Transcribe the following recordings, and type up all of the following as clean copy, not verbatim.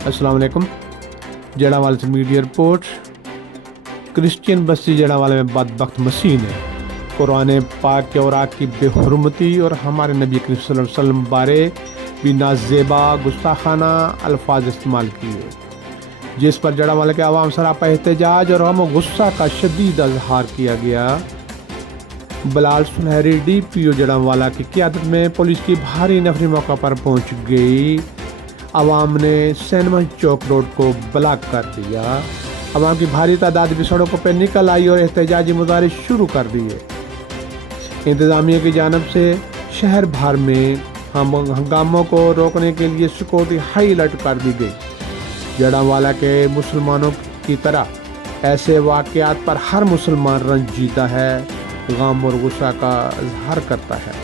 अस्सलाम वालेकुम। जड़ावाला से मीडिया रिपोर्ट। क्रिश्चियन बस्ती जड़ावाला में बदबख्त मसीह ने कुरान पाक के औराक की बेहुरमती और हमारे नबी करीम सल्लल्लाहु अलैहि वसल्लम बारे भी नाजेबा गुस्ताखाना अल्फाज इस्तेमाल किए, जिस पर जड़ावाला के आवाम सरापा एहतजाज और गम गुस्सा का शदीद इजहार किया गया। बलाल सुनहरी DPO जड़ावाला की क़यादत में पुलिस की भारी नफरी मौका पर पहुंच गई। आवाम ने सैनमन चौक रोड को ब्लॉक कर दिया। आवाम की भारी तादाद भी सड़कों पर निकल आई और एहतजाजी मुजाहरे शुरू कर दिए। इंतज़ामिया की जानब से शहर भर में हंगामों को रोकने के लिए सिक्योरिटी हाई अलर्ट कर दी गई। जड़ावाला के मुसलमानों की तरह ऐसे वाक़यात पर हर मुसलमान रंजीदा है, गम और गुस्सा का इजहार करता है।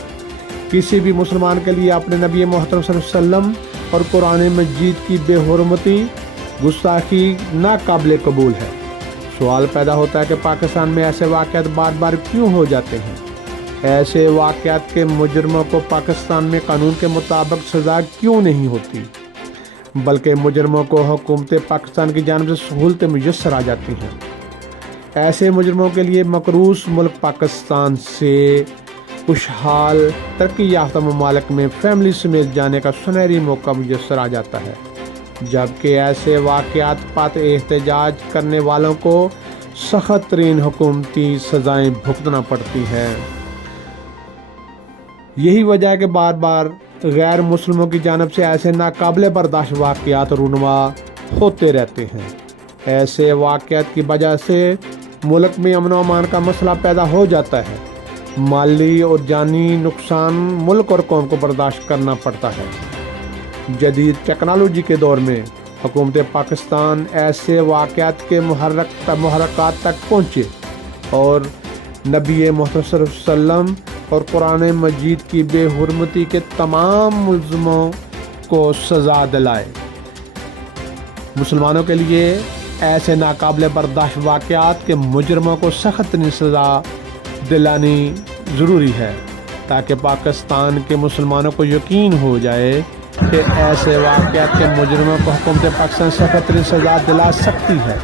किसी भी मुसलमान के लिए अपने नबी मोहतरम सल्लल्लाहु अलैहि वसल्लम और कुरान मजीद की बेहुरमती गुस्ताखी नाकाबिल कबूल है। सवाल पैदा होता है कि पाकिस्तान में ऐसे वाक़यात बार बार क्यों हो जाते हैं। ऐसे वाक़यात के मुजरमों को पाकिस्तान में कानून के मुताबिक सज़ा क्यों नहीं होती, बल्कि मुजरमों को हुकूमत पाकिस्तान की जानिब से सहूलतें मुयस्सर आ जाती हैं। ऐसे मुजरमों के लिए मकरूस मुल्क पाकिस्तान से खुशहाल तरक्की याफ्ता ममालिक में फैमिली समेत जाने का सुनहरी मौका मुयस्सर आ जाता है, जबकि ऐसे वाक़यात पर एहतजाज करने वालों को सख्त तरीन हुकूमती सज़ाएँ भुगतना पड़ती हैं। यही वजह है कि बार बार गैर मुस्लिमों की जानब से ऐसे नाकाबिल बर्दाश्त वाक़यात रूनुमा होते रहते हैं। ऐसे वाक़यात की वजह से मुल्क में अमन व अमान का मसला पैदा हो जाता है। माली और जानी नुकसान मुल्क और कौम को बर्दाश्त करना पड़ता है। जदीद टेक्नोलॉजी के दौर में हुकूमत पाकिस्तान ऐसे वाक़यात के मुहर्रकात तक पहुँचे और नबी मोहम्मद सल्लल्लाहु अलैहि वसल्लम और कुरान मजीद की बेहुरमती के तमाम मुल्ज़िमों को सज़ा दिलाए। मुसलमानों के लिए ऐसे नाकाबिल बर्दाश्त वाक़यात के मुजरमों को सख्त सज़ा दिलानी ज़रूरी है, ताकि पाकिस्तान के मुसलमानों को यकीन हो जाए कि ऐसे वाक़यात के मुजरमों को हुकूमत पाकिस्तान सख्त सज़ा दिला सकती है।